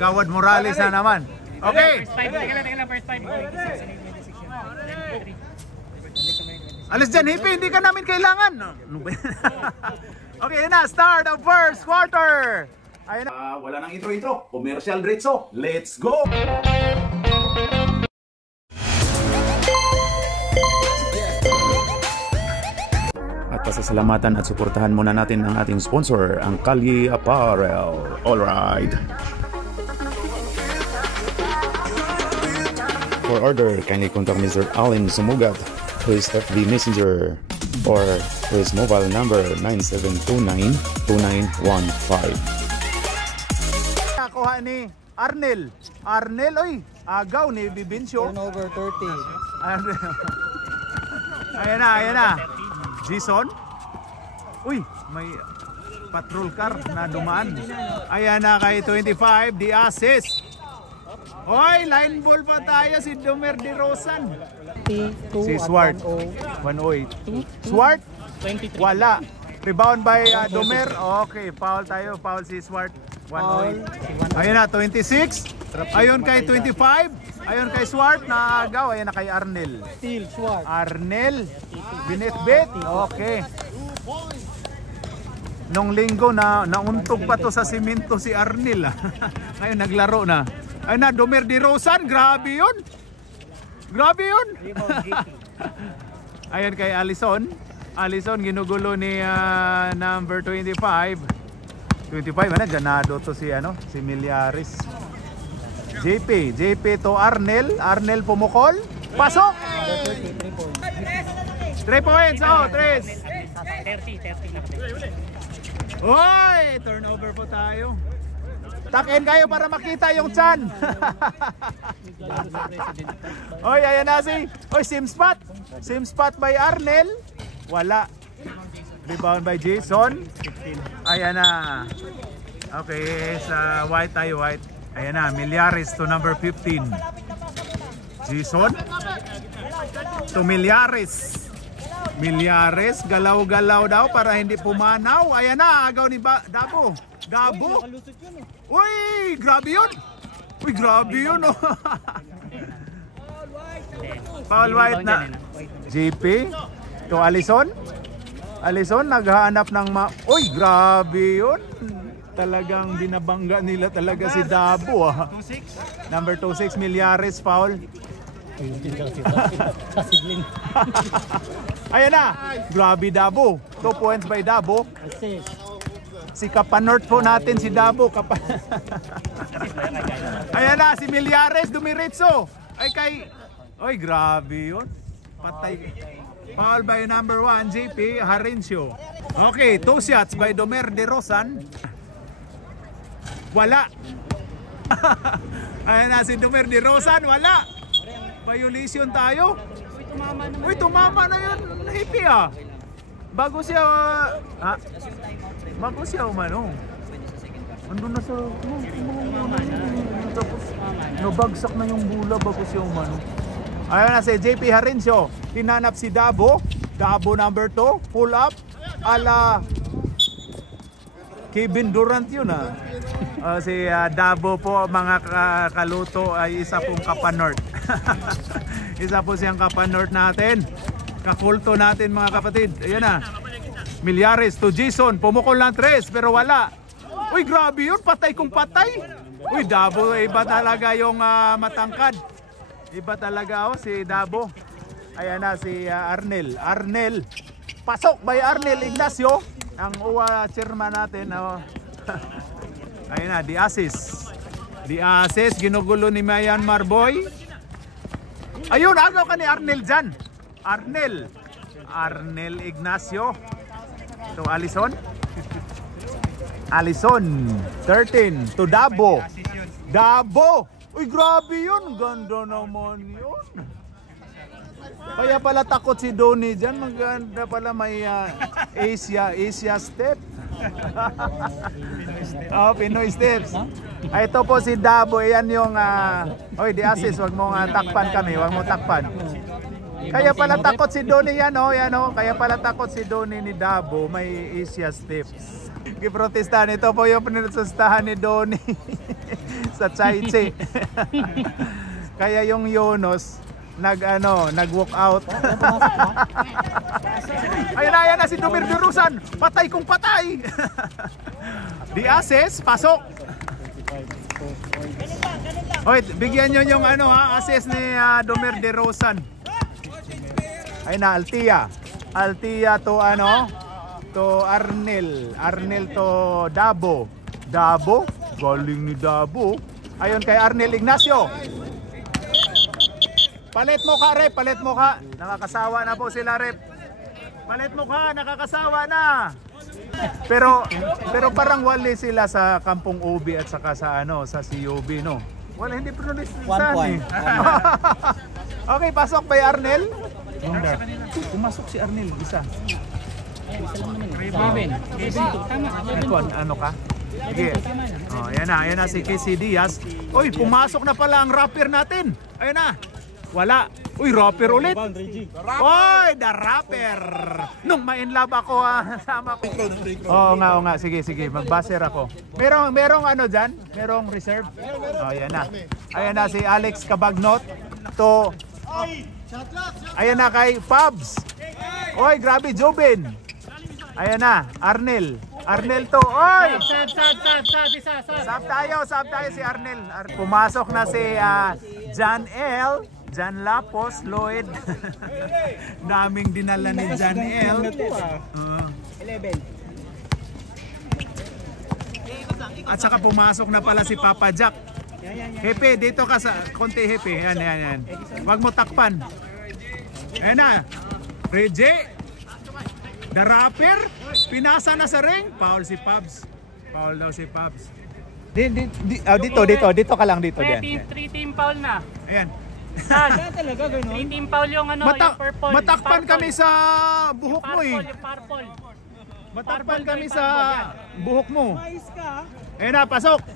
Gawad Morales na naman. Okay. First time. Alis dyan, Hippie, hindi ka namin kailangan. Okay, yun na, start of first quarter. Ayun na. Wala nang intro. Commercial diretso. Let's go! At pasasalamatan at suportahan muna natin ang ating sponsor, ang Kalye Apparel. Alright. For order, kindly contact Mr. Allen Sumugat to his FB Messenger or to his mobile number 9729-2915. Nakuha ni Arnel. Arnel, oy, agaw ni Bibincio. Turnover 30. Ayan na. Jason. Uy, may patrol car na dumaan. Ayan na kay 25, the assist. Hoy, line ball pa tayo si Domer de Rosan. Si Swart. 108. Swart? 23. Wala. Rebound by Domer. Okay, foul tayo. Foul si Swart. 108. Ayun na, 26. Ayun kay 25. Ayun kay Swart na agaw. Ayun na kay Arnel. Steal, Swart. Arnel. Binitbit. Okay. Nung linggo na nauntog pa to sa simento si Arnel. Ngayon naglaro na. Ay na, Domer de Rosan, grabe yun. Grabe yun. Ayan kay Allison. Allison, ginugulo ni number 25. 25, ano, ganado to si, si Milyares. JP to Arnel. Arnel pumukol. Pasok! 3 points, 3. Oy, turnover po tayo. Takin kayo para makita yung chan. Oy, ayan na sim spot. Sim spot by Arnel. Wala. Rebound by Jason. Ayan na. Okay, sa white tayo, white. Ayan na, Milyares to number 15. Jason to Milyares. Milyares, galaw-galaw daw para hindi pumanaw. Ayan na, agaw ni Dabo. Dabo. Uy, grabe yun. Uy, grabe yun. Oh. Foul white na. JP to Allison. Allison, naghahanap ng Uy, grabe yun. Talagang binabangga nila talaga si Dabo. Number 26, Milyares, foul. Ayan na, grabe Dabo. 2 points by Dabo. Si Kapanort po natin si Dabo. Ayan na, si Milyares dumiritso. Oy, grabe yun. Patay. Foul by number 1, JP Harencio. Okay, 2 shots by Domer de Rosan. Wala. Ayan na, si Domer de Rosan, wala. Violation tayo. Uy, tumama na yun. Hippie Bago siya umano. Andun na sa tapos nabagsak na yung bula bago siya umano. Ayan na si JP Harencio. Hinanap si Dabo. Dabo number 2. Pull up. Ala Kevin Durant yun si Dabo po mga kaluto ay isa pong Kapanort. Isa po siyang Kapanort natin. Kakulto natin mga kapatid. Ayan na. Milyares to Jason. Pumukol lang 3 pero wala. Uy, grabe yun. Patay kung patay. Uy, Dabo. Iba talaga yung matangkad. Iba talaga si Dabo. Ayan na si Arnel. Arnel. Pasok by Arnel Ignacio. Ang uwa chairman natin. Ayan na, the assist. The assist. Ginugulo ni Myanmar Boy. Ayun, agaw ka ni Arnel dyan. Arnel Ignacio. To Allison. Allison 13 to Dabo. Dabo. Uy, grabe yun. Ganda naman yun. Kaya pala takot si Donnie dyan. Maganda pala may Asia step. Pinoy steps. Ito po si Dabo. Ayan yung oy, the assist. Wag mo takpan kami. Wag mo takpan. Kaya pala takot si Donnie yan. Kaya pala takot si Donnie ni Dabo. May Asia steps. Giprotestahan. Ito po yung pinrotestahan ni Donnie sa Chaiche. Kaya yung Yonos nag-walk out. Ayun na si Dumir Durusan. Patay kung patay. Di assess, pasok. Wait, bigyan nyo yung assess ni Dumir Durusan. Ayun na, Altia. Altia to to Arnel. Arnel to Dabo. Dabo? Galing ni Dabo. Ayun kay Arnel Ignacio. Palit mo ka, Rep. Palit mo ka. Nakakasawa na po sila, Rep. Palit mo ka. Nakakasawa na. Pero parang wali sila sa Kampong Ubi at saka sa CUB, no? Wala, hindi pronolistahan eh. Okay, pasok by Arnel. Pumasok si Arnel, isa. Ano ka? Sige. Oh, ayan na si Casey Diaz. Uy, pumasok na pala ang rapper natin. Ayan na. Wala. Uy, rapper ulit. Uy, the rapper. Nung ma-inlove ako, sama ko. Oo nga. Sige. Mag-buzzer ako. Merong dyan? Merong reserve? Oh, ayan na. Ayan na si Alex Cabagnot. Ayan na kay Pabs. Uy, grabe, Jobin. Ayan na, Arnel. Arnel to. Oy! Sab tayo si Arnel. Pumasok na si John L. John Lapos, Lloyd. Daming dinala ni John L. 11. At saka pumasok na pala si Papa Jack. Hepe, dito ka sa konti, Hepe. Yan. Huwag mo takpan. Ayan na. Reje. The rapper. Pinasa na sa ring. Foul si Pabs. Foul daw si Pabs. Dito ka lang dito. 3-team foul na. Ayan. Talaga gano'n? 3-team foul yung yung purple. Matakpan kami sa buhok mo eh. Yung purple. Matakpan kami sa buhok mo. Mais ka? Ayan na, pasok.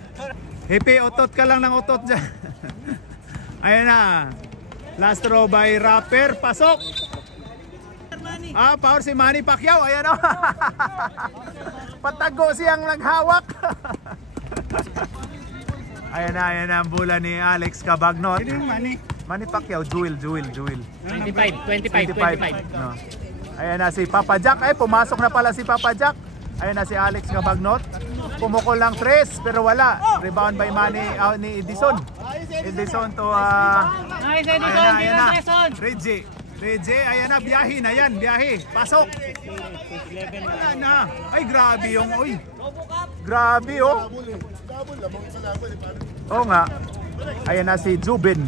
Hepe, utot ka lang ng utot dyan. Ayan na. Last throw by rapper. Pasok. Power si Manny Pacquiao. Ayan o. Patago siyang naghawak. Ayan na ang bola ni Alex Cabagnot. Manny Pacquiao, Jewel. 25. No. Ayan na si Papa Jack. Ay, pumasok na pala si Papa Jack. Ayan na si Alex Cabagnot. Pumukol lang 3 pero wala. Rebound by Manny ni Edison. Edison to Nice, Edison. Reggie, ayan na, biyahe. Pasok. Ayan na. Ay, grabe yung, grabe oh. Oo nga. Ayan na si Jubin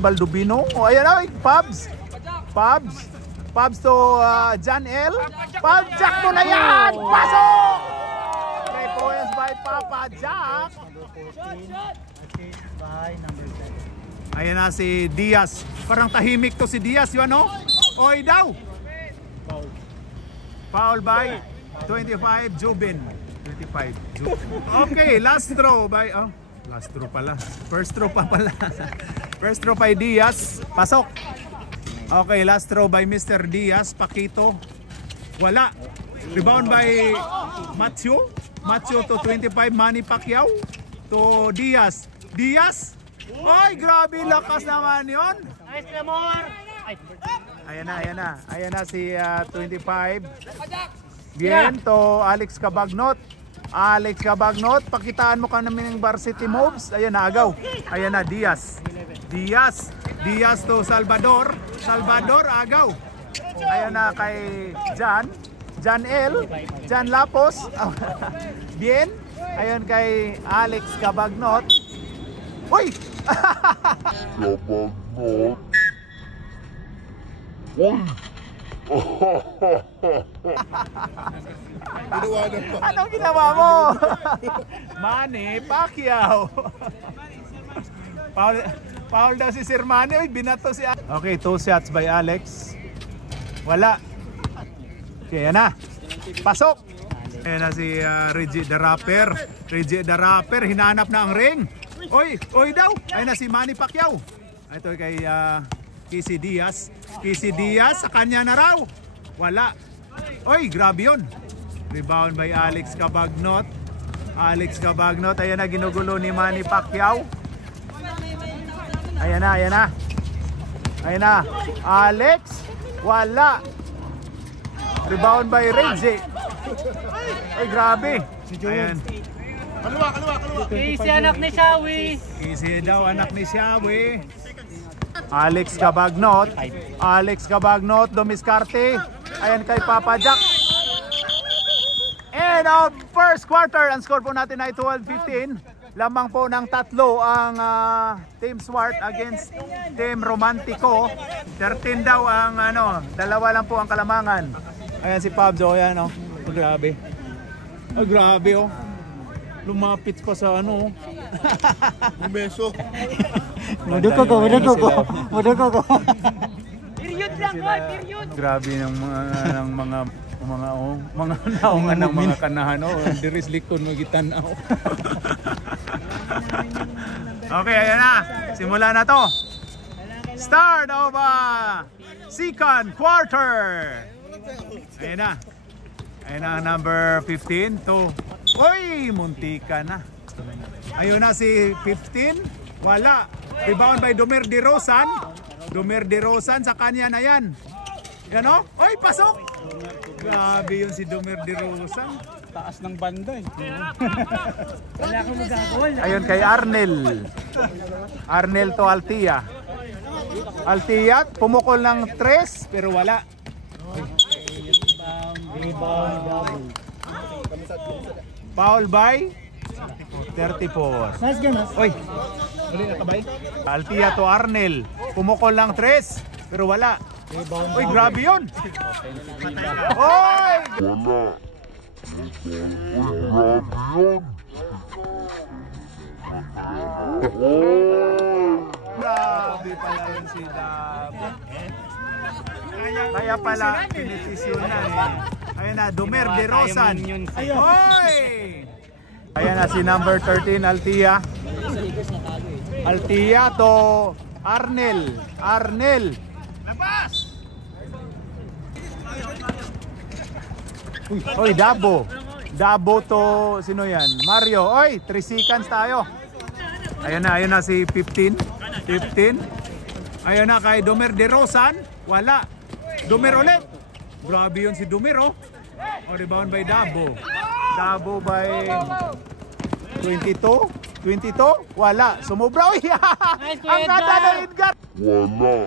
Baldubino. Oh, ayan na, Pabs to John L. Pabs, Jack mo na yan. Pasok! Okay, points by Papa Jack. Ayan na si Diaz. Parang tahimik to si Diaz, yun ano? Oy daw. Foul by 25 Jubin. 25 Jubin. Okay, last throw by last throw pala. First throw pa pala. First throw by Diaz. Pasok. Okay, last throw by Mr. Diaz. Paquito. Wala. Rebound by Matthew to 25 Manny Pacquiao to Diaz. Ay, grabe lakas naman yon. Nice, Lamor. Ayan na si 25. Bien to Alex Cabagnot. Pakitaan mo ka namin ng varsity moves. Ayan na, agaw. Ayan na, Diaz to Salvador, agaw. Ayan na kay John Lapos. Bien. Ayan kay Alex Cabagnot. Uy! Anong ginawa mo? Manny Pacquiao. Foul daw si Sir Manny. Uy, binato si Alex. Okay, 2 shots by Alex. Wala. Okay, yan na. Pasok. Ayan na si Reggie the Rapper. Hinanap na ang ring. Oy daw. Ayan na si Manny Pacquiao. Ito kay Casey Diaz. Sa kanya na raw. Wala. Oy, grabe yun. Rebound by Alex Cabagnot. Alex Cabagnot. Ayan na, ginugulo ni Manny Pacquiao. Ayan na, ayan na. Ayan na. Alex. Wala. Rebound by Reggie. Ay, grabe. Ayan. Casey anak ni Shawi. Casey daw, anak ni Shawi. Alex Cabagnot. Alex Cabagnot, dumiskarte. Ayan kay Papa Jack. And first quarter, ang score po natin ay 12-15. Lamang po ng tatlo ang Team Swart against Team Romantico. 13 daw ang dalawa lang po ang kalamangan. Ayan si Pablo, ayan oh. Oh, grabe. Oh, grabe oh. Lumapit pa sa ano. Beso. Muduko ko. Period lang, boy, period. Grabe ng mga naungan ng mga kanahan oh. Diris likod mo gitanaw. Okay, ayan na. Simula na to. Start of second quarter. Ayan na. Ayan na number 15 to. Uy, muntika na. Ayun na si 15. Wala. Rebound by Domer De Rosan. Domer De Rosan sa kanya na yan. Yan o. Uy, pasok. Grabe yun si Domer De Rosan. Taas ng banda eh. Wala akong magagol. Ayun kay Arnel. Arnel to Altia. Altia, pumukol ng 3 pero wala. Foul by 34. Nice game, mas. Uy. Altia to Arnel. Pumukol ng 3 pero wala. Uy, grabe yun. Uy! Grabe pala yun si Dabo. Kaya pala pinisisyonan eh. Ayan na, Domer De Rosan. Hoy! Ayan na si number 13, Altia. Altia to Arnel. Arnel. Labas! Oy, Dabo. Dabo to, sino yan? Mario. Oy, 3 seconds tayo. Ayan na si 15. 15. Ayan na kay Domer De Rosan. Wala. Domer ulit. Grabe yun si Domer oh. O, rebound by Dabo. Dabo by 22. 22. Wala. Sumubra. Uy, Nice, Kuya ang ganda Edgar. ng Edgar. Wala,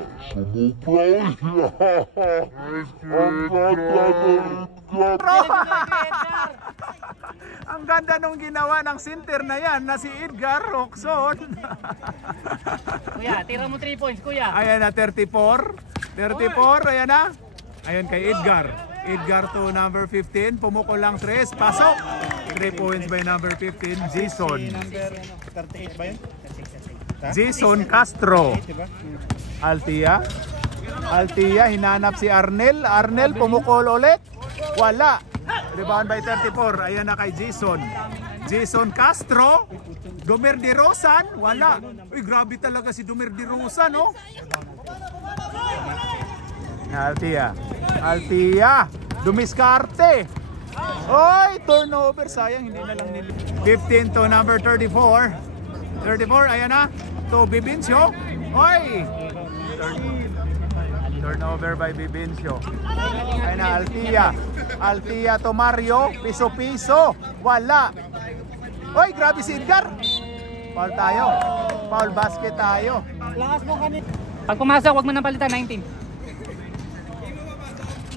sumubra. Ang ganda nung ginawa ng center na yan na si Edgar Roxon. Kuya, tira mo 3 points, kuya. Ayan na 34. 34, ayan na. Ayan kay Edgar. Edgar to number 15. Pumukol lang 3. Pasok. 3 points by number 15. Jason. Number 38 ba yun? Jason Castro. Altia. Altia, hinanap si Arnel. Arnel, pumukol ulit. Wala. Rebound by 34. Ayan na kay Jason. Jason Castro. Domer De Rosan. Wala. Uy, grabe talaga si Domer De Rosan, no? Altia. Altia. Dumiskarte. Oy, turnover. Sayang, hindi na lang nila. 15 to number 34. 34, ayan na. To Bibincio. Oy! Turnover by Bibincio. Ayan na, Altia. Altia to Mario. Piso-piso. Wala. Oy, grabe si Edgar. Foul tayo. Foul basket tayo. Lakas mo kanina. Pag pumasok, wag mo nang palitan, 19.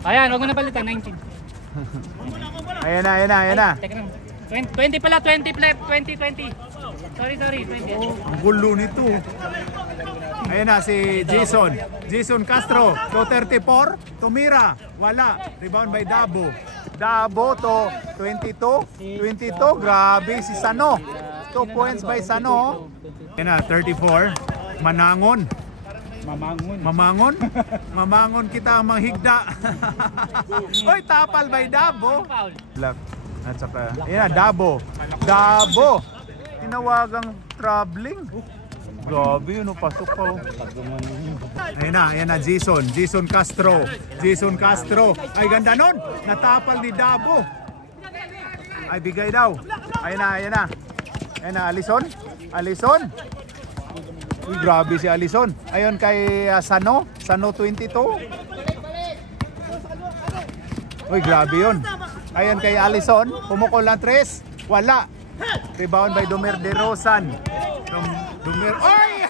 Ayan, wag mo nang palitan, 19. Ayan na, ayan na, ayan na. Teka lang. 20 pala, 20 flip, 20. Sorry, 20. Ang gulo nito. Ayan na si Jason. Jason Castro to 34. Tumira. Wala. Rebound by Dabo. Dabo to 22. 22. Grabe si Sano. 2 points by Sano. Ayan na 34. Manangon. Mamangon. Mamangon? Mamangon kita ang manghigda. Oy, tapal by Dabo. Foul. Black. At saka, ayan na, Dabo. Dabo. Tinawagang traveling. Grabe yun, pasok pa. Ayan na, Jason. Jason Castro. Jason Castro. Ay, ganda nun. Natapal ni Dabo. Ay, bigay daw. Ayan na, ayan na. Ayan na, Alison. Alison. Uy, grabe si Alison. Ayun kay Sano. Sano 22. Uy, grabe yun. Ayun kay Alison. Pumukol ng 3. Wala. Rebound by Domer de Rosan. Domer. Oy!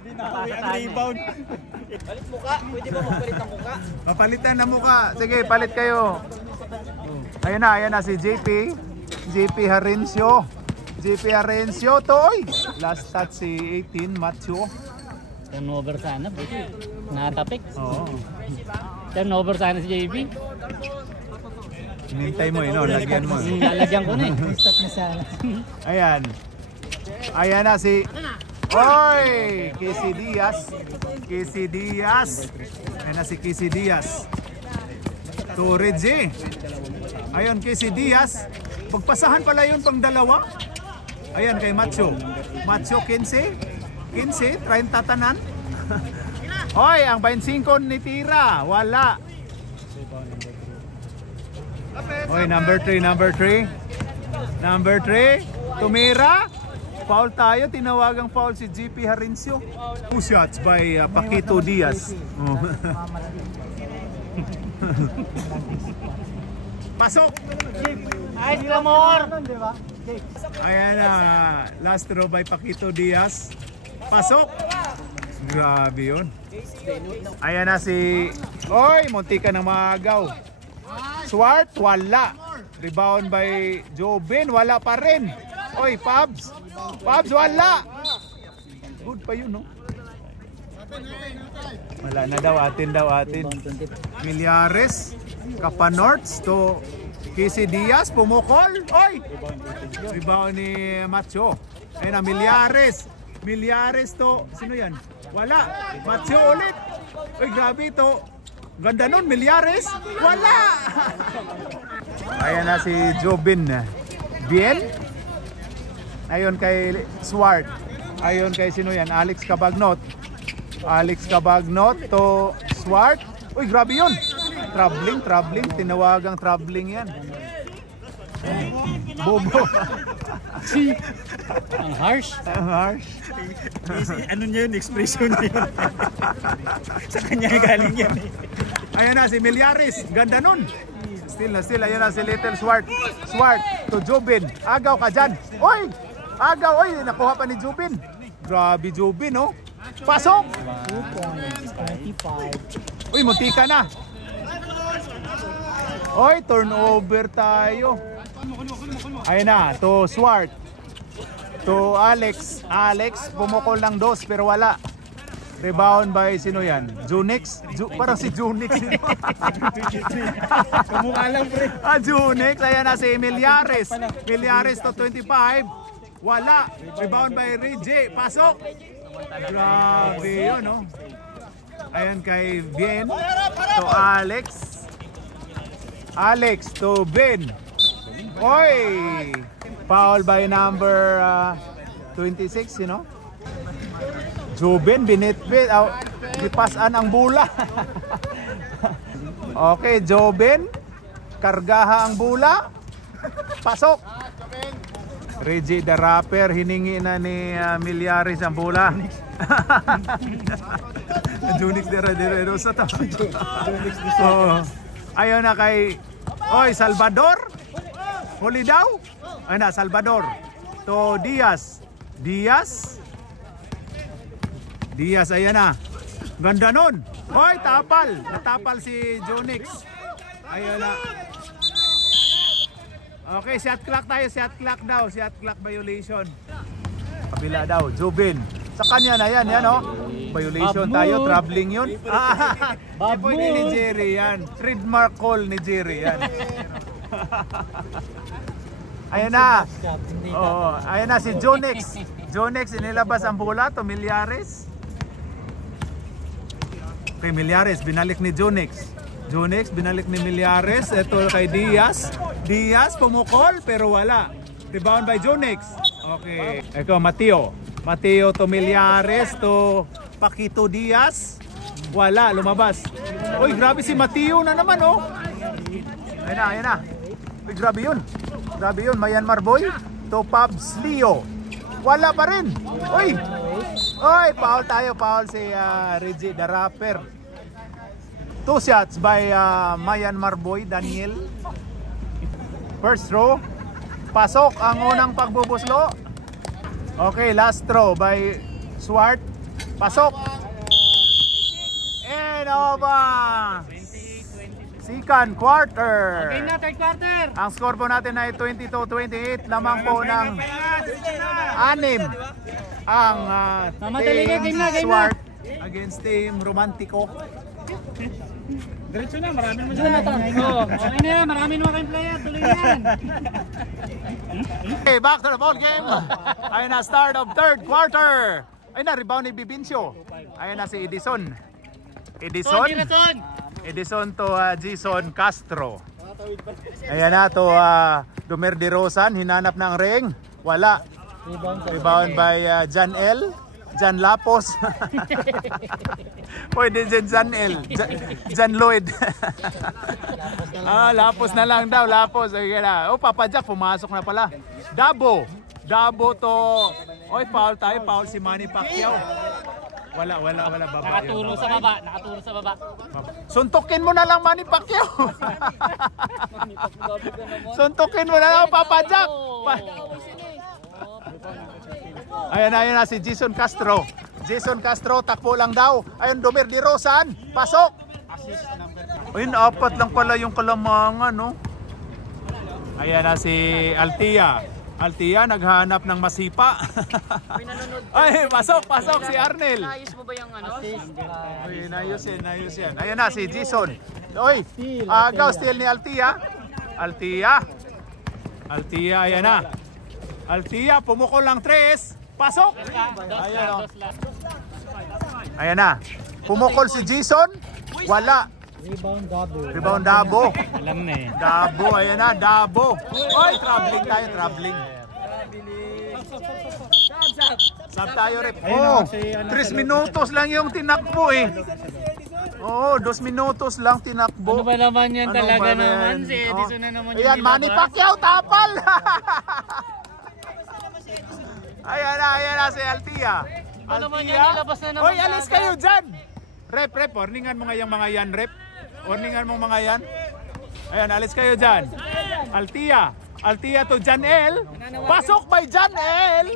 Binawi ang rebound. Palit muka, pwede ba magpalit ng muka? Mapalitan na mukha. Sige, palit kayo. Ayan na si JP. JP Harencio. JP Harencio to, oy. Last touch si 18, Matthew. Turnover sana, buti. Natapik. Oo. Turnover sana si JB. Hinintay mo, no? Lagyan mo. Lalagyan ko na eh. Stop na sana. Ayan. Ayan na si... Oy! Casey Diaz. Casey Diaz. Ayan na si Casey Diaz. To Reggie. Ayun, Casey Diaz. Pagpasahan pala yun pang dalawa. Ayan kay Macho. Macho 15. 15, 30 tanan. Oy, ang 25 ni Tira. Wala. Oy, number 3. Number 3. Tumira. Foul tayo. Tinawagang foul si JP Harencio. 2 shots by Paquito Diaz. Oh. Pasok! Ay, Clamor! Ayan na, last throw by Paquito Diaz. Pasok! Grabe yun. Ayan na si... Oy, munti ka ng maagaw. Swart, wala. Rebound by Jobin, wala pa rin. Oy, Pabs. Pabs, wala. Good pa yun, no? Wala na daw, atin. Milyares, Kapanorts to Casey Diaz, pumukol. Oy! Rebound ni Macho. Ayun na, Milyares. Milyares to, sino yan? Wala. Macho ulit. Uy, grabe ito. Ganda nun, Milyares. Wala! Ayan na si Jobin. Bien. Ayon kay Swart. Ayon kay sino yan? Alex Cabagnot. Alex Cabagnot to Swart. Uy, grabe yun. Traveling. Tinawagang traveling yan. Bobo. Ang harsh. Ang harsh. Ano niya yun? Expression niya yun. Sa kanya galing yan. Ayan na si Milyares. Ganda nun. Still. Ayan na si Little Swart. Swart to Jobin. Agaw ka dyan. Uy! Agaw. Uy, nakuha pa ni Jobin. Grabe Jobin, oh. Pasok! 2.25. Uy, munti ka na. Uy, turnover tayo. Ayan na, to Swart. To Alex. Alex, pumukol ng 2 pero wala. Rebound by sino yan? Junix? Parang si Junix. Kamukha lang, pre. Junix. Ayan na si Milyares. Milyares to 25. Wala. Rebound by Reggie. Pasok. Grabe yun, no? Ayan kay Bien. To Alex. Alex to Ben. Oy! Foul by number 26, you know? Jobin, binitbit. Dipasan ang bula. Okay, Jobin. Kargaha ang bula. Pasok. Reggie the Rapper, hiningi na ni Milyares ang bula. Junix de Rosa to. Ayaw na kay Oy, Salvador. Huli daw. Ayun na, Salvador. To Diaz. Diaz, ayan na. Ganda nun. Oy, tapal. Natapal si Junix. Ayun na. Okay, shot clock tayo. Shot clock daw. Shot clock violation. Kabila daw. Jobin. Sa kanya na yan. Yan, oh. Violation tayo. Traveling yun. Baboy ni Jerry yan. Trademark call ni Jerry yan. Ayan na. Oh, ayan na si Jonix. Jonix inilabas ang bola to Milyares. Kay Milyares binalik ni Jonix. Jonix binalik ni Milyares. Ito kay Diaz. Diaz pumukol pero wala. Rebound by Jonix. Okay. Eko Mateo. Mateo to Milyares to Paquito Diaz. Wala, lumabas. Uy, grabe si Mateo na naman, oh. Ayan na. Uy, grabe yun. Grabe yun. Myanmar boy. To Pabs Leo. Wala pa rin. Uy! Uy, foul tayo. Foul si Reggie the Rapper. 2 shots by Myanmar boy, Daniel. First throw. Pasok ang unang pagbubuslo. Okay, last throw by Swart. Pasok. And over. Second quarter. Game na, third quarter. Ang score po natin ay 22-28. Lamang po ng 6 ang Mamadali ka, game na, game na. Swart against Team Romantico. Diretso na, marami naman Okay na yan, marami naman kayong player. Tuloy yan. Okay, back to the ball game. Ayun na, start of third quarter. Ayun na, rebound ni Bibincio. Ayun na si Edison. Edison to Jason Castro. Ayan na to Dumer de Rosan, hinanap ng ring. Wala. Rebound by Jan L. Jan Lapos. Pwede din Jan L. Jan Lloyd. Lapos na lang daw. Lapos. Okay na. Oh, Papa Jack, pumasok na pala. Dabo to. Oy, foul tayo. Foul si Manny Pacquiao. Wala baba. Nakaturo sa baba. Suntukin mo na lang Manny Pacquiao. Suntukin mo na lang Papa Jack. Ayan na si Jason Castro. Takbo lang daw. Ayun, Dumer de Rosan. Pasok. Ayun, 4 lang pala yung kalamangan, no? Ayan na si Altia. Naghanap ng masipa. Ay, pasok si Arnel. Ayos mo ba yung ano? Ay, nayos yan. Ayan na si Jason. Oy, agaw steal ni Altia. Ayan na. Altia, pumukol lang 3. Pasok! Ayan na. Pumukol si Jason. Wala. Rebound Dabo. Alam na eh. Dabo, ayan na. Dabo. Oy, traveling. Sab tayo, rep. Oh, 3 minutos lang yung tinakbo eh. Oo, 2 minutos lang tinakbo. Ano ba naman yan talaga ba naman? yan? Si Edison na naman yung Ayan, Manny Pacquiao, tapal! Ayan na si Altia. naman yan? Ilabas na naman Hoy, alis agad. kayo dyan! Rep, warningan mo nga yung mga yan, rep. Warningan mo mga yan. Ayan, alis kayo dyan. Altia to Jan L. Pasok by Jan L.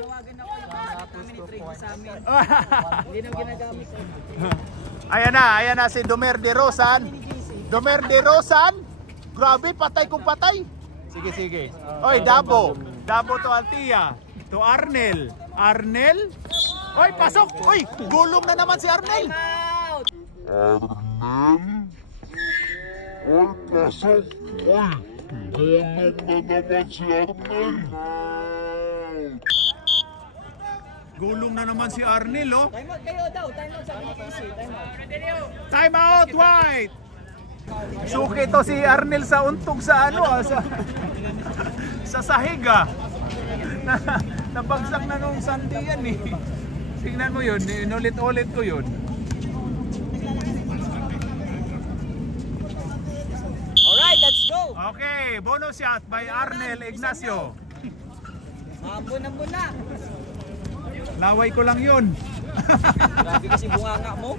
Ayan na si Dumer de Rosan. Grabe, patay kung patay. Sige. Oy, Dabo to Altia. To Arnel. Oy, pasok. Oy, gulong na naman si Arnel. Oy, pasok! Oy! Gulong na naman si Arnel! Gulong na naman si Arnel, oh. Time out kayo daw. Time out sa BTC. Time out, White! Suki to si Arnel sa untog sa ano, sa sahig, ah. Nabagsak na nung Sunday yan, eh. Tingnan mo yun, inulit-ulit ko yun. Alright, let's go. Okay, bonus shot by Arnel Ignacio. Ambon na. Laway ko lang yun. Grabe kasi bunganga mo.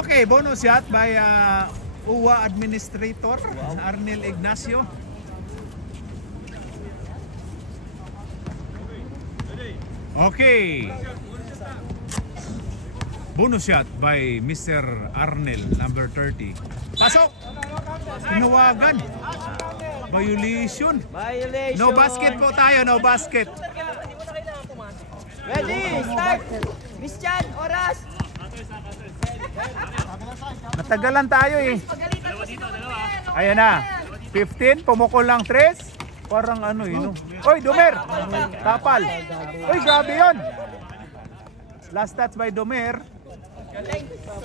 Okay, bonus shot by UWA Administrator Arnel Ignacio. Okay. Bonus shot by Mr. Arnel, number 30. Pasok! Tinawagan. Violation. No basket po tayo, no basket. Ready, start. Miss Chan, oras. Natagalan tayo eh. Ayan na. 15, pumukol lang 3. Parang ano eh, no? Oy, Dumer! Tapal. Oy, grabe yun. Last touch by Dumer.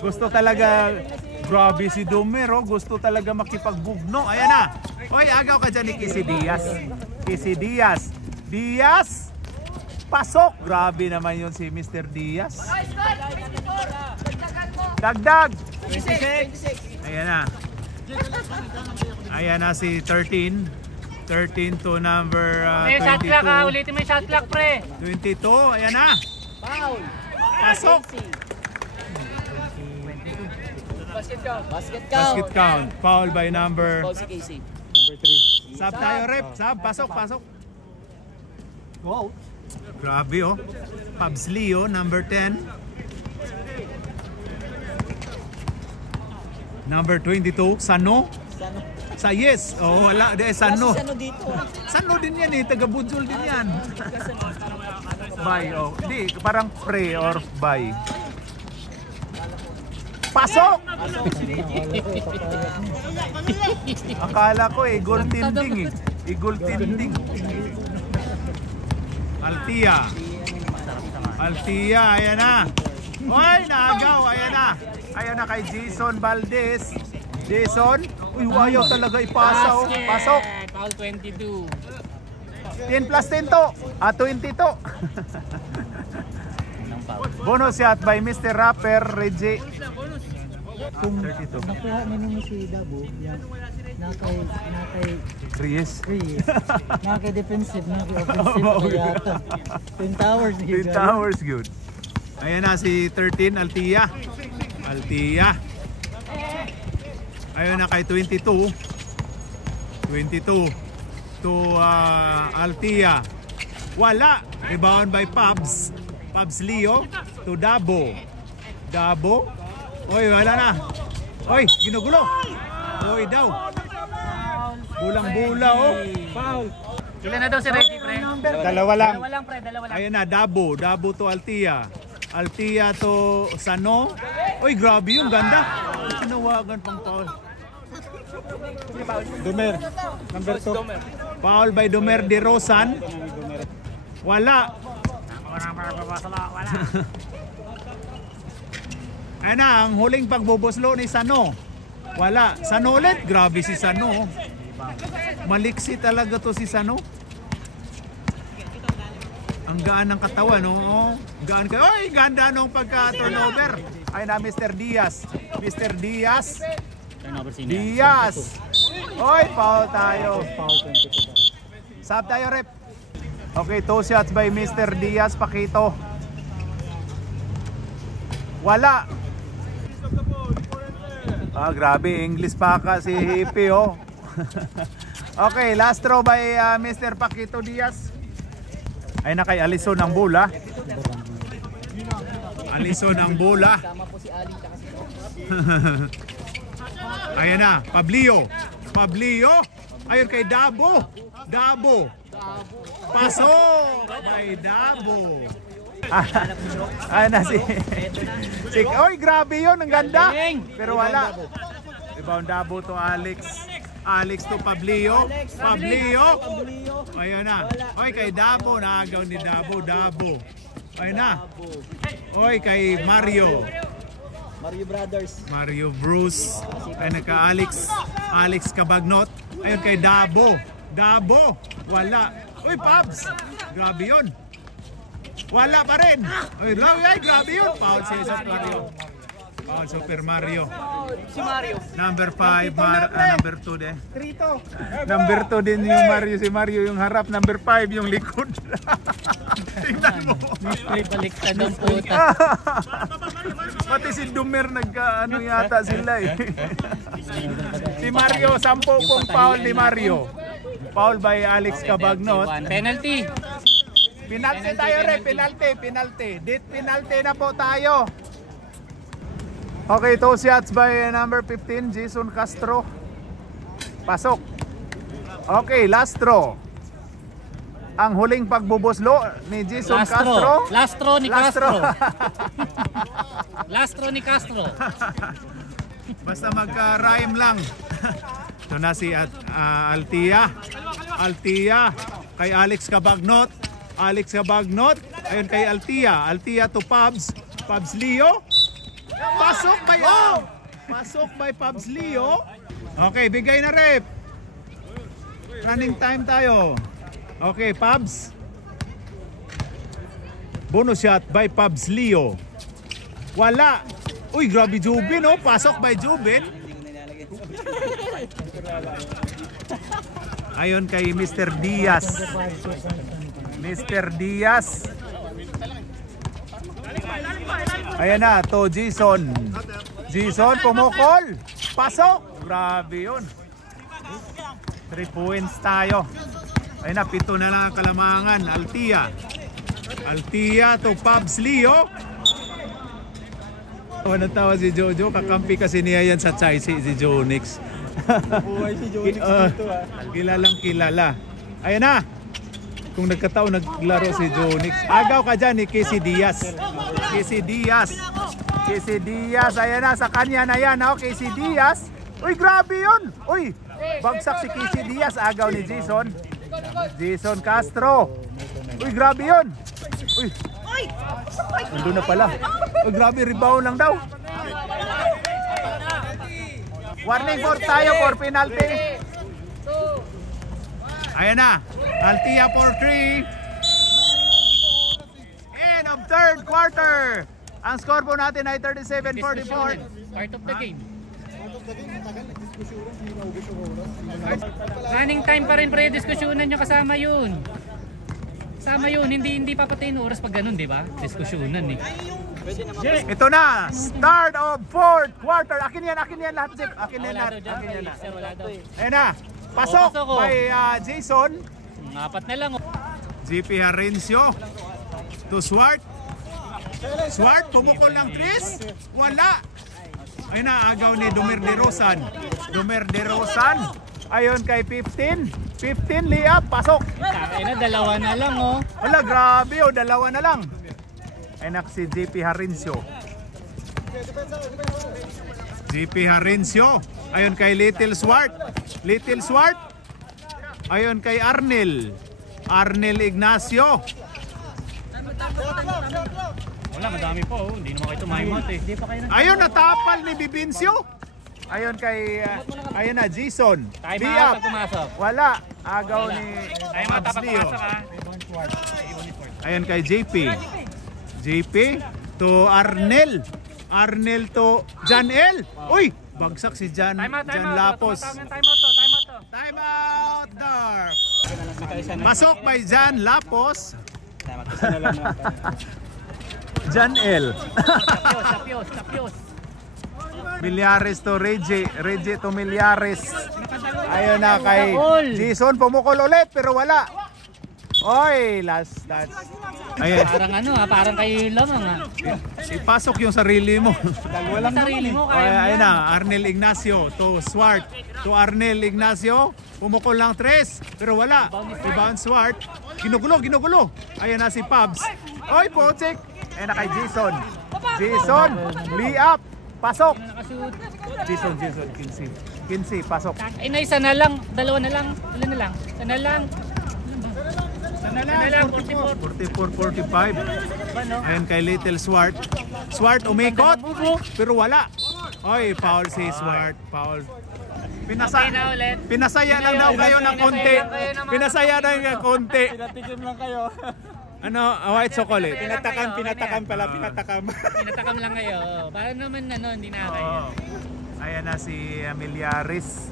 Gusto talaga, grabe si Dumer, oh. Gusto talaga makipagbugno. Ayan na. Oy, agaw ka dyan ni Kisi Diaz. Diaz! Pasok! Grabe naman yun si Mr. Diaz. Dagdag! 26. Ayan na. Ayan na si 13. 13 to number May shot clock ha, 22. ulitin mo yung shot clock pre. 22, ayan na. Foul. Pasok. Basket count. Basket count. Foul by number. Foul si Casey. Sub tayo, rep. Sub, pasok, pasok. Go. Grabe oh. Pabs Leo, number 10. Number 22, Sano. Sa yes. Oh, wala. De, Sano. Ano dito? Sano din yan eh. Taga-Budzol din yan. Bye, oh. Hindi, parang pre or bye. Pasok! Akala ko eh, goal tinding eh. Igol tinding. Altia. Altia, ayan na. Oy, naagaw, ayan na. Ayan na kay Jason Valdez. Jason, uy, ayaw talaga ipasa oh. Pasok. Foul 22. 10 plus 10 to. 20 to. Bonus shot by Mr. Rapper Reggie. Kung 32. nakuha na ninyo si Dabo, yan, nakay Chris. free, nakay defensive, nakay offensive, kaya 10 towers. 10 towers good. Ayan na si 13, Altia. Altia. Ayun na kay 22. 22 to Altia. Wala. Rebound by Pabs. Pabs Leo to Dabo. Dabo. Oy, wala na. Oy, ginugulo. Oy daw. Bulang-bula oh. Foul. Ilan na daw si Reggie pre? Dalawa lang. Dalawa lang pre, dalawa lang. Ayun na, Dabo. Dabo to Altia. Altia to Sano. Oy, grabe yung ganda. Tinawagan pang foul. Dumer, number 2. Foul by Domer de Rosan. Wala. Ayun na, ang huling pagbubuslo ni Sano. Wala. Sano ulit. Grabe si Sano. Maliksi talaga to si Sano. Ang gaan ng katawan, no? Oh, gaan ka. Oy, ganda nung pagka-turnover. Ayun na, Mr. Diaz. Mr. Diaz. Diaz. Oy, foul tayo. Sub tayo, rep. Okay, 2 shots by Mr. Diaz, Pakito. Wala. Ah, grabe, English pa ka si Hippie, oh. Okay, last throw by Mr. Pakito Diaz. Ay na kay Alison ang bola. Alison ang bola. Ayan na, Pablio. Pablio. Ayun kay Dabo. Dabo. Pasok kay Dabo. Ayan na si oy, grabe yun, ang ganda. Pero wala. Rebound Dabo to Alex. Alex to Pablio. Pablio. Ayun na. Oy, kay Dabo. Naagaw ni Dabo. Dabo. Ayun na. Oy, kay Mario. Mario Brothers. Mario Bruce. Ayun na kay Alex. Alex Cabagnot. Ayun kay Dabo. Dabo. Wala. Uy, Pabs. Grabe yun. Wala pa rin. Ay, grabe yun. Foul siya sa Mario. Foul Super Mario. Si Mario. Number 5, number 2 din. Number 2 din yung Mario. Si Mario yung harap. Number 5 yung likod. Tingnan mo. Baliktad ng puta. Pati si Dumer nagka-ano yata sila eh. Si Mario, 10 pong foul ni Mario. Foul by Alex Cabagnot. Penalty. Penalty tayo rin, penalty. Dit penalty na po tayo. Okay, 2 shots by number 15, Jason Castro. Pasok. Okay, last throw. Ang huling pagbubuslo ni Jason Castro. Lastro ni Castro. Lastro ni Castro. Basta magka-rhyme lang. Ito na si Altia. Altia kay Alex Cabagnot. Alex Cabagnot. Ayun kay Altia. Altia to Pabs. Pabs Leo. Pasok by Pasok by Pabs Leo. Okay, bigay na rep. Running time tayo. Okay, Pabs. Bonus shot by Pabs Leo. Wala. Uy, grabe Jubin, oh. Pasok by Jubin. Ayon kay Mr. Diaz. Mr. Diaz. Ayan na, to Jason. Jason, pumukol. Pasok. Grabe yun. 3 points tayo. Ayan na, 7 na lang ang kalamangan. Altia. Altia to Pabs Leo. Natawa si Jojo, kakampi kasi niya yan sa Chelsea, si Jonix. Buhay si Jonix dito Kilalang kilala. Ayan na. Kung nagkataon naglaro si Jonix. Agaw ka dyan ni Casey Diaz. Casey Diaz. Casey Diaz. Ayan na, sa kanya na yan. Oh, Casey Diaz. Uy, grabe yun. Uy, bagsak si Casey Diaz. Agaw ni Jason. Jason Castro. Uy, grabe yun. Uy. Nandun na pala. Uy, grabe, rebound lang daw. Warning for tayo for penalty. Ayan na. Altia for 3. End of third quarter. Ang score po natin ay 37-44. Part of the game. Running time pa rin pre, diskusyonan nyo kasama yun. Kasama yun, hindi papatayin oras pag ganun, di ba? Diskusyonan eh. Ito na, start of fourth quarter. Akin yan lahat, Jeff. Akin yan lahat. Akin yan lahat. Sir, wala daw. Ayan na, pasok Pasok, oh. by Jason. Apat na lang. Oh. GP Harencio to Swart. Swart, pumukol ng tris. Wala. Ayun na, agaw ni Dumer de Rosan. Dumer de Rosan. Ayon kay 15. 15 layup, pasok. Ayun na, dalawa na lang oh. Wala, grabe oh, dalawa na lang. Anak si JP Harencio. JP Harencio. Ayon kay Little Swart. Little Swart. Ayon kay Arnel. Arnel Ignacio. Wala, madami po oh. Hindi naman kayo tumaymot eh. Ayun, natapal ni Bibincio. Ayon kay ayun na Jason. Time Di out up. pag pumasok. Wala. Agaw ni Time out Pabs pag Leo. pumasok ha. Ayon kay JP. JP to Arnel. Arnel to Janel. Uy, bagsak si Jan Time out, time Jan out. Lapos. Time out to, time out to. Time out there. Pasok by Jan Lapos. Janel. Tapios. Milyares to Reggie. Reggie to Milyares. Ayun na kay Jason. Pumukol ulit pero wala. Oy, last touch. Ayun. Parang ano ha, parang kayo lamang ha. Ipasok yung sarili mo. Walang sarili mo, kaya mo Ayun yan. na, Arnel Ignacio to Swart. To Arnel Ignacio. Pumukol lang 3 pero wala. Rebound Swart. Ginugulo. Ayun na si Pabs. Oy, Pochek. Ayun na kay Jason. Jason, layup. Pasok. Jason, 15, pasok. Ay na, isa na lang, dalawa na lang, ilan na lang? Isa na lang. 44-45. Ayun kay Little Swart. Swart umikot, pero wala. Oy, foul si Swart. Foul. Pinasaya lang daw kayo ng konti. Pinasaya lang ng konti. Pinatikim lang kayo. Ano, white chocolate. Pinatakam pala. Pinatakam lang kayo. Para naman ano, hindi na kayo. Oo. Ayan na si Milyares.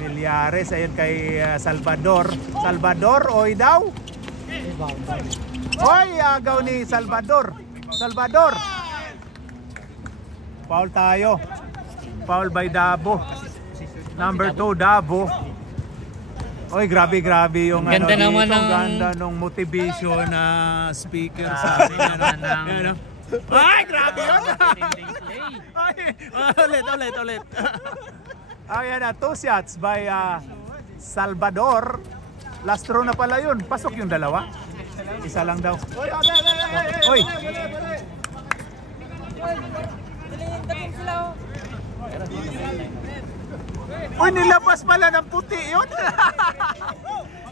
Milyares, ayun kay Salvador. Salvador, oy daw. Oy, agaw ni Salvador. Salvador. Foul tayo. Foul by Dabo. Number 2, Dabo. Oy, grabe yung Ganda ano naman dito. ng- Ganda nung motivation na speaker sa amin. Ano? Ay, grabe yun! Ay, ulit. Ayan na, 2 shots by Salvador. Last throw na pala yun. Pasok yung dalawa. Isa lang daw. Oy! Uy, nilabas pala ng puti yun.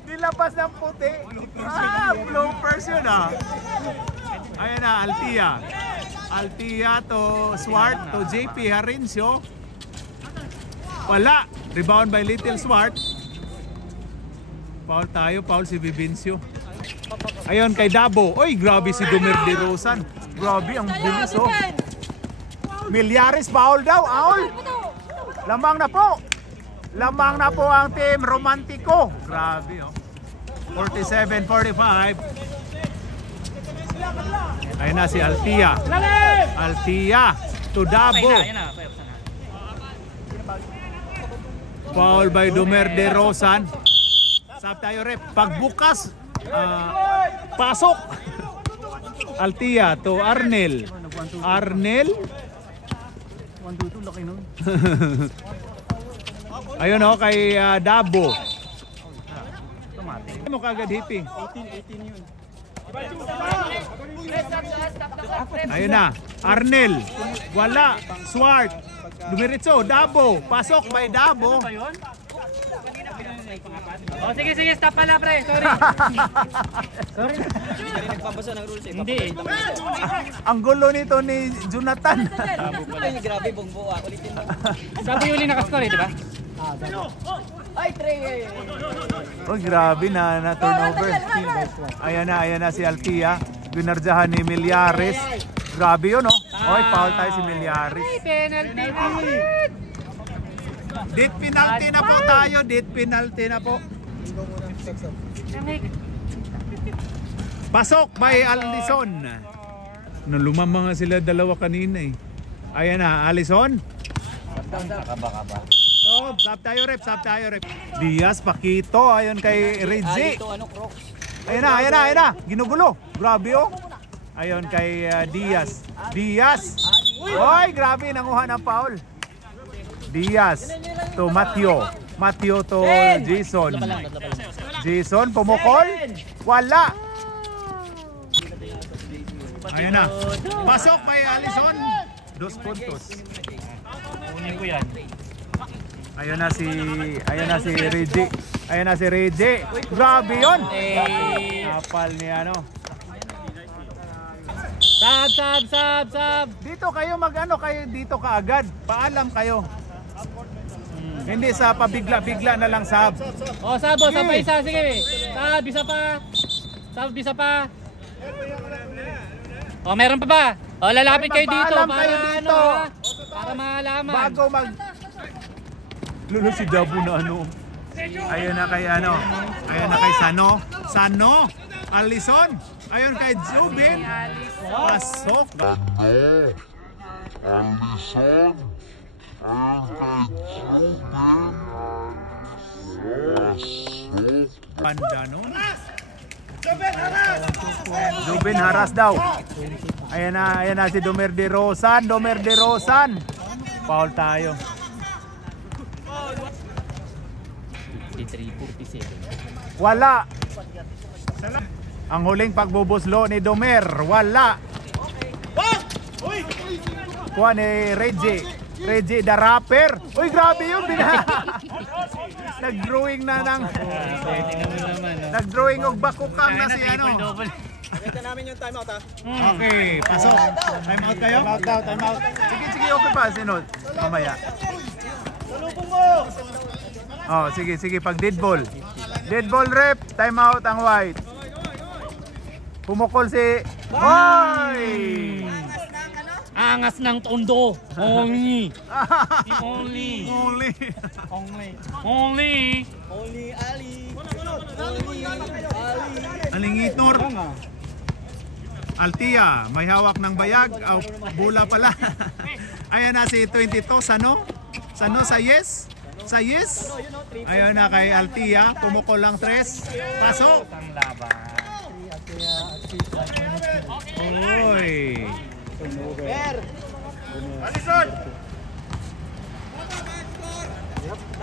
Nilabas ng puti. Bloopers yun ah. Ayan na, Altia. Altia to Swart to JP Harencio. Wala. Rebound by Little Swart. Foul tayo. Foul si Vivincio. Ayun kay Dabo. Oy, grabe si Dumer de Rosan. Grabe, ang bilis oh. Milyares, foul daw. Aul. Lamang na po. Lamang na po ang team Romantico. Grabe, oh. 47-45. Ayun na si Altia. Altia to Dabo. Foul by Domer de Rosan. Sab tayo rep. Pagbukas, pasok. Altia to Arnel. Arnel. 1-2-2, laki nun. Ayun o, kay Dabo. Ano mo kagad hippie? 18 yun. Ayun na, Arnel. Wala. Swart. Dumiritso, Dabo. Pasok by Dabo. Oh, sige, stop pala, pre. Sorry. Hindi rin nagpapasa ng rules eh. Hindi. Ang gulo nito ni Jonathan. Ay, grabe, bongbo. Ulitin mo. Sabi yung nakascore, di ba? Ay, Trey! Oh, grabe na turnover. Ayan na si Altia. Binardyahan ni Milyares. Grabe yun, oh. Oy, foul tayo si Milyares. Penalty. Dead penalty na po tayo. Dead penalty na po. Pasok by Alison. No, lumamang nga sila dalawa kanina eh. Ayan na, Alison. Sab tayo rep. Diaz, Paquito. Ayun kay Reggie. Ito, ano, Crocs. Ayun na. Ginugulo. Grabe oh. Ayun kay Diaz. Oy, grabe. Nanguha ng foul. Diaz to Matthew to Jason. Jason, pumukol. Wala. Ayun na. Pasok by Alison. 2 puntos. Kunin ko yan. Ayun na si Reggie. Grabe 'yon. Apal ni ano. Sab. Dito kayo kayo dito kaagad. Paalam kayo. Hindi sa pabigla na lang sab. Oh, sabo, sa pa isa, sige. Sab, isa pa. Oh, meron pa ba? Oh, lalapit kayo dito Paalam para kayo dito. para malaman. Bago Lolo si Dabo na ano. Ayun na kay Sano. Alison. Ayun kay Jubin. Pasok. Alison. Panda nun. Jubin haras daw. Ayan na si Domer de Rosan. Foul tayo. 53-47. Wala. Ang huling pagbubuslo ni Domer. Wala. Kuha ni Reggie the Rapper. Uy, grabe yun. Nag-drawing na ng... Nag-drawing og bakukang na si ano. Ito namin yung timeout, ha? Okay, pasok. Time out kayo? Time out. Sige, okay pa. Sinod. Mamaya. Salubong mo! Oh, sige, pag dead ball. Dead ball rep, time out ang white. Pumukol si... Hoy! Angas ng tondo. Only. Only Ali. Alingitor. Altia, may hawak ng bayag. Oh, bola pala. Ayan na si 22, Sano sa yes. Ayun na kay Altia, pumukol lang 3. Pasok. Ang laban. Oy. Alison!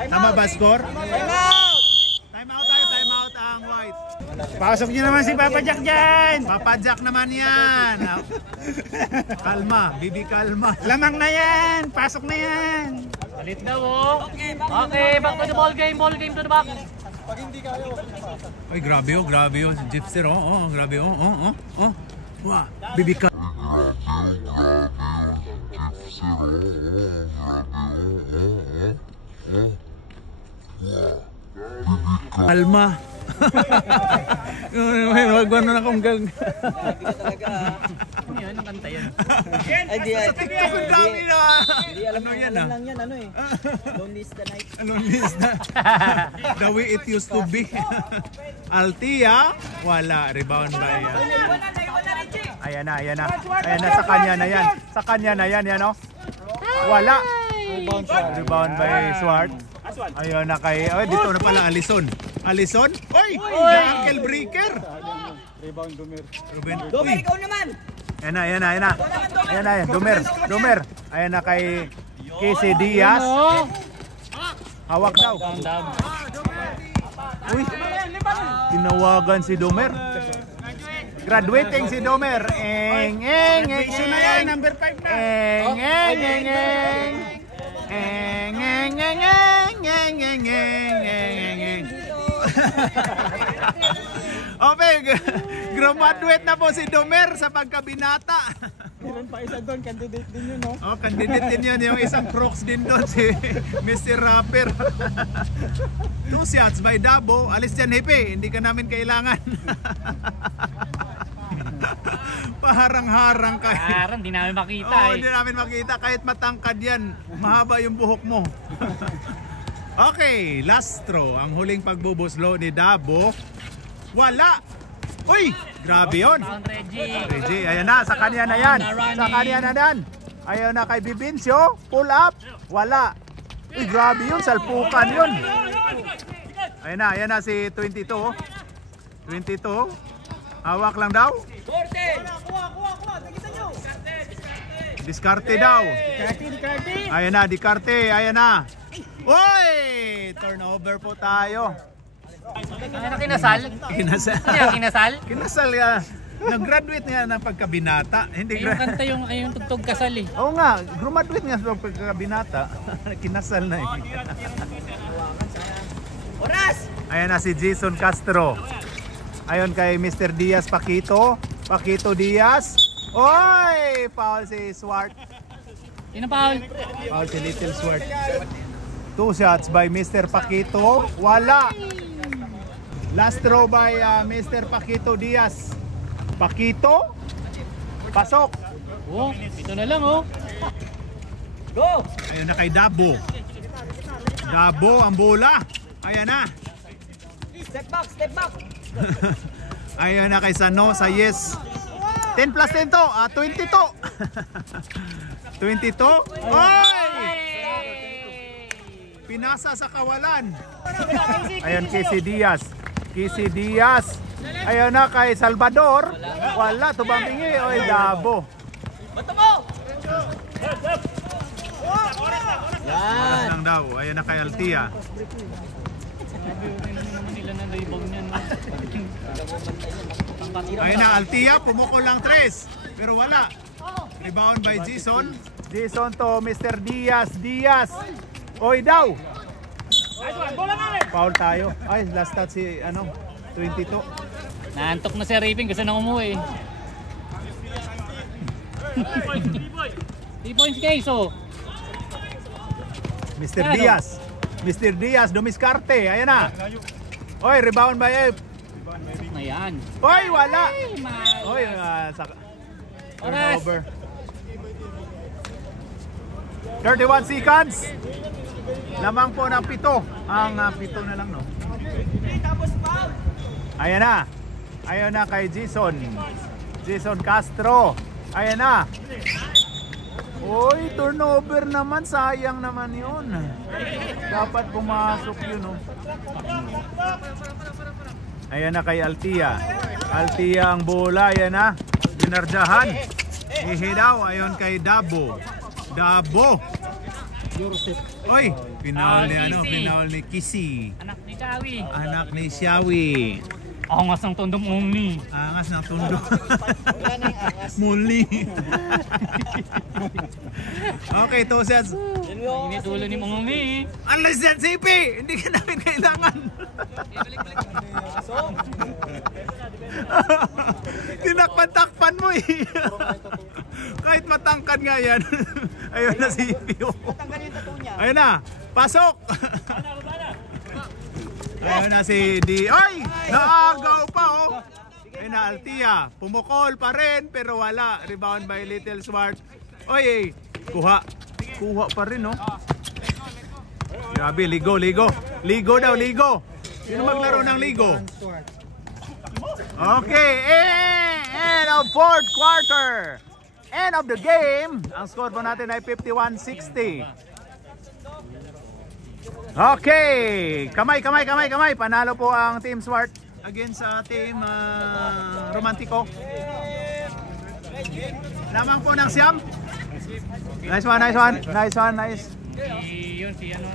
Tama ba score? Time out ang white. Pasok niyo naman si Papa Jack dyan. Papa Jack naman yan. Kalma, bibi kalma. Lamang na yan. Pasok na yan. Palit daw, oh. Okay, back to the ball game to the back. Ay, grabe oh. Gypster, grabe oh. Wah, bibi kalma. Kalma. Wag na akong gang. Grabe ka talaga, ha? Ano yun? Ang kanta yan. Ay, di ay. Sa TikTok ang dami na. Di alam Ano na, yan alam ah? lang yan, ano eh. Lonely is the night. Ano is na? The way it used to be. Altia, wala. Rebound by... ayan na, ayan na. Ayan na, sa kanya na yan. Sa kanya na yan, yan o. Wala. Rebound by Swart. Ayun na kay... Oh, dito na pala, Alison. Alison? Oy! The ankle breaker! Ruben. Domer, Uy! ikaw naman! Ayan na, ayan na, ayan na. Ayan na, Dumer. Dumer. Ayan na kay Casey Diaz. Hawak daw. Uy! Tinawagan si Dumer. Graduating si Dumer. Eng, eng, eng, eng. Number 5 na. Eng, eng, eng, eng. Eng, eng, eng, eng, eng, eng, eng, eng, eng. Okay, graduate na po si Dumer sa pagkabinata. Meron pa isa doon, candidate din yun, no? Oh, candidate din yun. Yung isang Crocs din doon, si Mr. Rapper. 2 shots by Dabo. Alis dyan, Hepe. Hindi ka namin kailangan. Paharang-harang ka. Parang di namin makita Oo, eh. hindi namin makita. Kahit matangkad yan, mahaba yung buhok mo. Okay, last throw. Ang huling pagbubuslo ni Dabo. Wala! Uy! Grabe yun! Pound Reggie. Reggie, ayan na, sa kanya na yan. Sa kanya na yan. Ayun na kay Bibincio, pull up, wala. Uy, grabe yun, salpukan yun. Ayan na si 22. 22. Hawak lang daw. Diskarte daw. Ayan na, Dikarte, ayan na. Uy! Turnover po tayo. Ano kinasal? Kinasal. Ano yung kinasal? Kinasal ka. Nag-graduate nga ng pagkabinata. Hindi Yung kanta yung tugtog kasal eh. Oo nga, graduate nga sa pagkabinata. Kinasal na eh. Oras! Ayan na si Jason Castro. Ayon kay Mr. Diaz Paquito. Paquito Diaz. Oy! Foul si Swart. Yun ang foul. Foul si Little Swart. 2 shots by Mr. Paquito. Wala. Last throw by Mr. Paquito Diaz. Paquito. Pasok. Oh, ito na lang oh. Go! Ayun na kay Dabo. Dabo ang bola. Ayan na. Step back, step back! Ayun na kay Sano sa yes. 10 plus 10 to. 20 to. 20 to. Oy! Pinasa sa kawalan. Ayun Casey Diaz. Casey Diaz. Ayun na kay Salvador. Wala, tumamingi. Oy, Dabo. Bato mo! Oras lang daw. Ayun na kay Altia. Ano naman nila na rebound niyan. Ayun na, Altia. Pumukol lang 3. Pero wala. Rebound by Jason. Jason to Mr. Diaz. Diaz. Oy daw. Foul tayo. Ay, last touch si 22. Naantok na si Raping, gusto nang umuwi. 3 points guys oh. Mr. Diaz. Mr. Diaz, dumiskarte. Ayan na. Oy, rebound by F. Na yan. Oy, wala. Oy, Oras. turnover. 31 seconds. Lamang po ng 7. Ang 7 na lang, no? Ayan na. Ayan na kay Jason. Jason Castro. Ayan na. Uy, turnover naman. Sayang naman yun. Dapat pumasok yun, no? Ayan na kay Altia. Altia ang bola. Ayan na. Binardahan. Ihidaw. Ayon kay Dabo. Dabo. Oy, pinaul ni pinaul ni Kisi. Anak ni Chawi. Anak ni Xiawi. Angas ng tundong ungni. Angas ng tundo. Muli. Okay, 2 sets. Init ulo ni Mungungni. Unless yan, CP! Hindi ka namin kailangan. Tinakpan-takpan mo eh. Kahit matangkad nga yan. Ayun na si CP. Ayun na, pasok! Ayun na si D. Ay! Naagaw pa oh! Ay, na Altia. Pumukol pa rin pero wala. Rebound by Little Swart. Oy, kuha. Kuha pa rin, no? Grabe, ligo. Ligo daw, ligo. Sino maglaro ng ligo? Okay, end of fourth quarter. End of the game. Ang score po natin ay 51-60. Okay, kamay. Panalo po ang Team Swart against sa Team Romantico. Lamang po ng siyam. Nice one. Yun si ano.